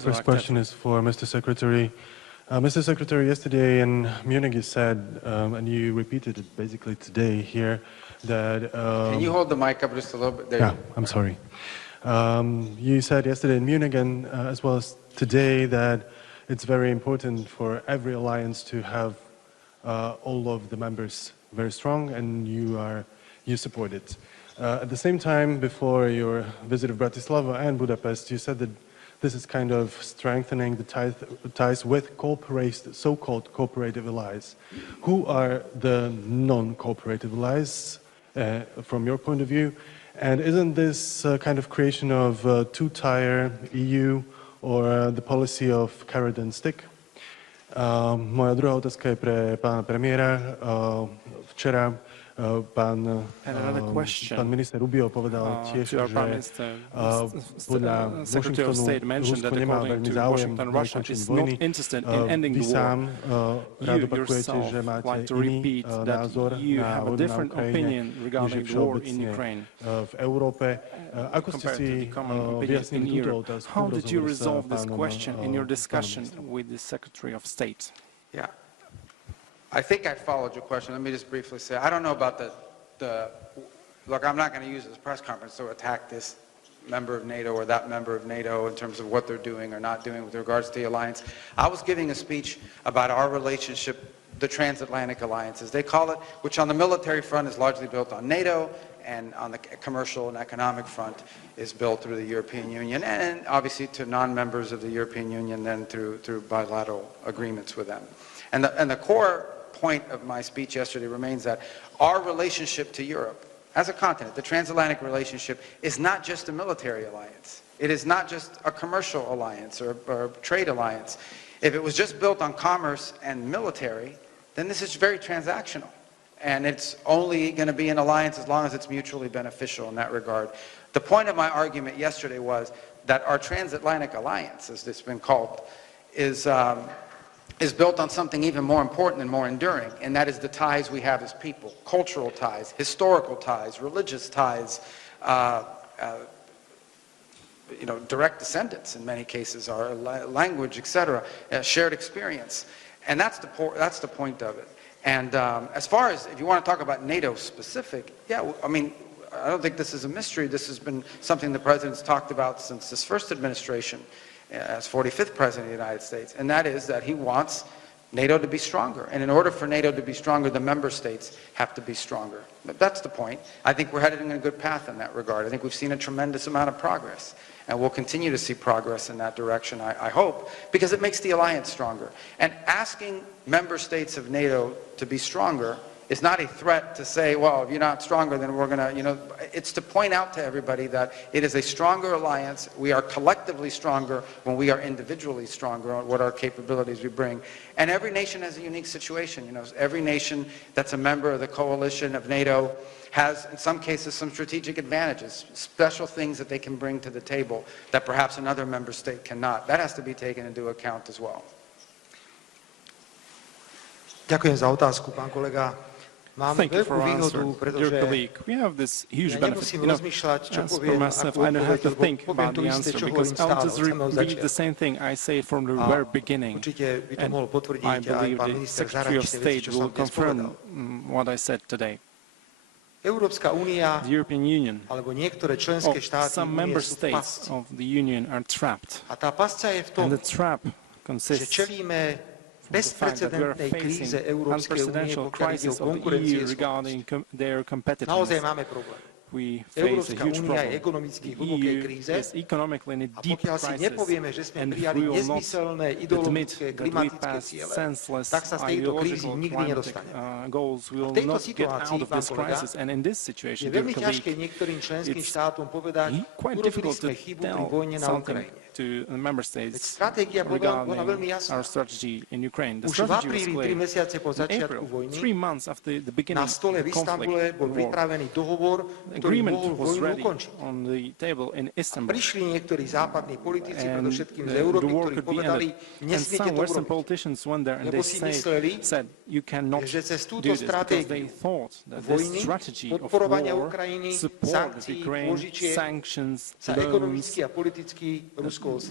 First question is for Mr. Secretary. Mr. Secretary, yesterday in Munich you said, and you repeated it basically today here, that... Can you hold the mic up just a little bit? There yeah, I'm sorry. You said yesterday in Munich and as well as today that it's very important for every alliance to have all of the members very strong, and you support it. At the same time, before your visit of Bratislava and Budapest, you said that this is kind of strengthening the ties with so-called cooperative allies. Who are the non-cooperative allies from your point of view? And isn't this kind of creation of a two-tier EU or the policy of carrot and stick? Moja druhá otázka je pre pána premiéra. Včera pán minister Rubio povedal tiež, že podľa Washingtonu Rusko nemá veľmi záujem na ukončení vojny. Vy sám rád opakujete, že máte iný názor na vojnu na Ukrajine, než je všeobecne v Európe. Ako ste si vyjasnili túto otázku v rozhovoru s pánom Yeah. I think I followed your question. Let me just briefly say, I don't know about look, I'm not going to use this press conference to attack this member of NATO or that member of NATO in terms of what they're doing or not doing with regards to the alliance. I was giving a speech about our relationship, the Transatlantic Alliance, as they call it, which on the military front is largely built on NATO, and on the commercial and economic front is built through the European Union, and obviously to non-members of the European Union then through bilateral agreements with them. And the core point of my speech yesterday remains that our relationship to Europe as a continent, the transatlantic relationship, is not just a military alliance. It is not just a commercial alliance or a trade alliance. If it was just built on commerce and military, then this is very transactional. And it's only going to be an alliance as long as it's mutually beneficial in that regard. The point of my argument yesterday was that our transatlantic alliance, as it's been called, is built on something even more important and more enduring, and that is the ties we have as people, cultural ties, historical ties, religious ties, direct descendants in many cases, our language, etc., shared experience. And that's the point of it. And as far as, if you want to talk about NATO specific, yeah, I mean, I don't think this is a mystery. This has been something the President's talked about since his first administration as 45th President of the United States, and that is that he wants NATO to be stronger. And in order for NATO to be stronger, the member states have to be stronger. But that's the point. I think we're headed in a good path in that regard. I think we've seen a tremendous amount of progress, and we'll continue to see progress in that direction, I hope, because it makes the alliance stronger. And asking member states of NATO to be stronger is not a threat to say, well, if you're not stronger, then we're going to, it's to point out to everybody that it is a stronger alliance. We are collectively stronger when we are individually stronger on what our capabilities we bring. And every nation has a unique situation. Every nation that's a member of the coalition of NATO has, in some cases, some strategic advantages, special things that they can bring to the table that perhaps another member state cannot. That has to be taken into account as well. Ďakujem za otázku, pán kolega. Thank you for answering, dear colleague. We have this huge benefit. As for myself, I don't have to think about the answer because I'll just repeat the same thing I say from the very beginning. And I believe the Secretary of State will confirm what I said today. The European Union, or some member states of the Union are trapped. And the trap consists the fact that we are facing unprecedented crisis of the EU regarding their competitiveness. We face a huge problem. The EU is economically in a deep crisis, and if we will not admit that we pass senseless ideological climatic goals, we will not get out of this crisis. And in this situation, dear colleague, it's quite difficult to tell something to the member states regarding our strategy in Ukraine. The strategy was clear. In April, 3 months after the beginning of the conflict, the war, agreement was ready on the table in Istanbul, and the war could be ended. And some Western politicians went there and they said, you cannot do this, because they thought that this strategy of war, support of Ukraine, sanctions, loans,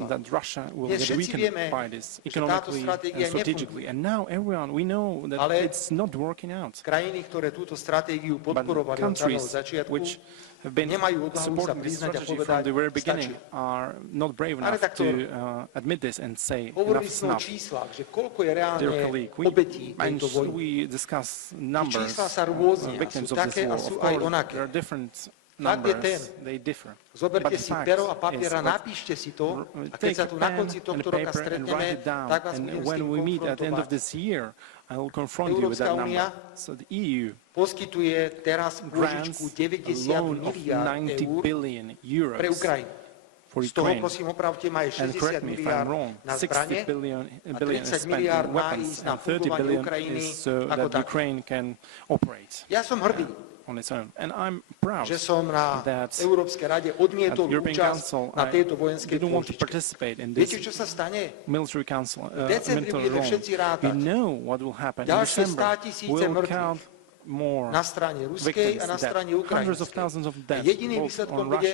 that Russia will get weakened by this economically and strategically. And now everyone, we know that it's not working out. Krajiny, ktoré túto stratégiu podporovali od samého začiatku, have been supporting this strategy from the very beginning are not brave enough to admit this and say enough's enough. Dear colleague, we discuss numbers of victims of this war. Of course, there are different numbers, they differ. Zoberte si pero a papier a napíšte si to, a keď sa tu na konci tohto roka stretneme, tak vás budem s tým konfrontovať. I will confront you with that number. So the EU poskytuje teraz pôžičku 90 miliárd eur pre Ukrajinu. Z toho, prosím, opravte ma, je 60 miliárd na zbrane a 30 miliárd má ísť na fungovanie Ukrajiny ako také. Ja som hrdý, že som na Európskej rade odmietol účasť na tejto vojenskej pôžičke. Viete, čo sa stane? V decembri budeme všetci rátať. Ďalšie 100 000 mŕtvych na strane ruskej a na strane ukrajinskej. Jediným výsledkom bude,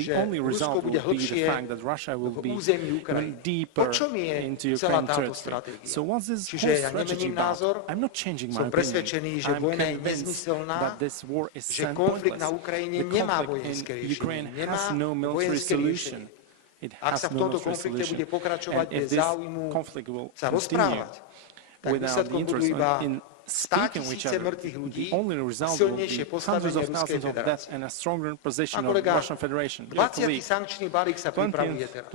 že Rusko bude hlbšie v území Ukrajiny. O čom je celá táto stratégia? Čiže ja nemením názor, som presvedčený, že vojna je nezmyselná, že konflikt na Ukrajine nemá vojenské riešenie, nemá vojenské riešenie. Ak sa v tomto konflikte bude pokračovať bez záujmu sa rozprávať, tak výsledkom budú iba 100 000 mŕtvych ľudí, silnejšie postavenie Ruskej federácie. Pán kolega, 20. sankčný balík sa pripravuje teraz.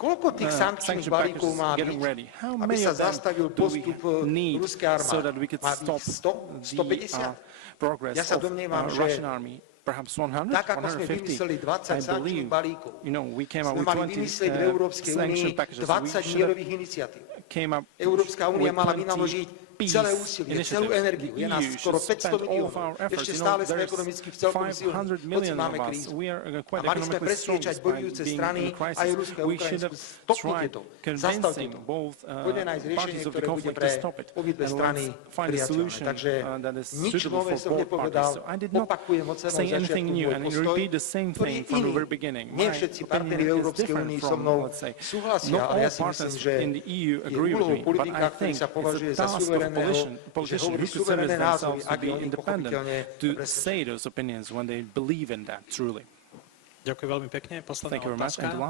Koľko tých sankčných balíkov má byť, aby sa zastavil postup ruskej armády? Má byť 100? 150? Ja sa domnievam, že tak, ako sme vymysleli 20 sankčných balíkov, sme mali vymyslieť v Európskej únii 20 mierových iniciatív. Európska únia mala vynaložiť celé úsilie, celú energiu. Je nás skoro 500 miliónov. Ešte stále sme ekonomicky v celkom silní, hoci máme krízu. A mali sme presviečať bojujúce strany aj Rusko a Ukrajinsku. Stopnite to. Zastavte to. Poďme nájsť riešenie, ktoré bude pre obidve strany priateľné. Takže nič nové som nepovedal. Opakujem od samého začiatku môj postoj, ktorý je iný. Nie všetci partneri v Európskej únii so mnou súhlasia, ale ja si myslím, že je úlohou politika, ktorý sa považuje za suverénneho, že hovorí suverénne názory, ak je oni pochopiteľne presvedčení. Ďakujem veľmi pekne. Posledná otázka.